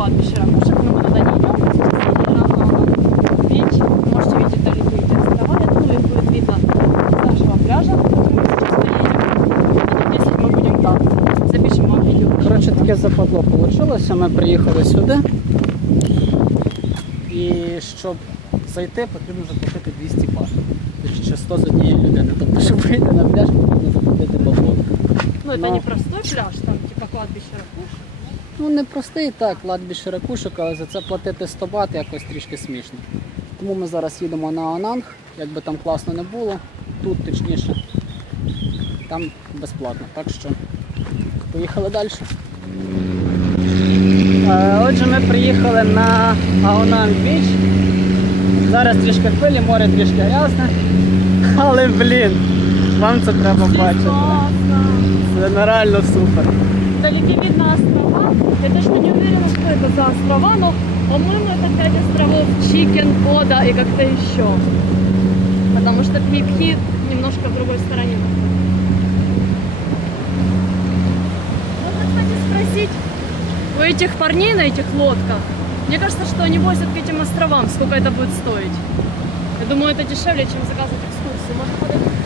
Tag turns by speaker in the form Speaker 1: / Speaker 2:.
Speaker 1: маловато еще чтобы мы туда не идем. Можете видеть, это летует острова. Я думаю, пляжа, на который мы сейчас таке
Speaker 2: западло получилось. Ми приїхали сюди. І щоб зайти, потрібно заплатити 200 пар. Чи 100 з однієї людини. Тобто, щоб вийти на пляж, потрібно заплатити бабло.
Speaker 1: Ну, це ну. не простой пляж, там типа кладбище ракушек.
Speaker 2: Ну не простий так, кладбище ракушок, але за це платити 100 бат якось трішки смішно. Тому ми зараз їдемо на Ананг, як би там класно не було, тут точніше, там безплатно. Так що поїхали далі. Е, Отже, ми приїхали на Аонанг Біч. Зараз трішки хвилі, море трішки грязне. Але блін, вам це треба бачити. Це нереально супер.
Speaker 1: Вдалеке видно острова. Я точно не уверена, что это за острова, но, по-моему, это пять островов Чикен, Кода и как-то еще. Потому что Квипхи немножко в другой стороне. Можно, кстати, спросить у этих парней на этих лодках. Мне кажется, что они возят к этим островам. Сколько это будет стоить? Я думаю, это дешевле, чем заказывать экскурсию. Подойти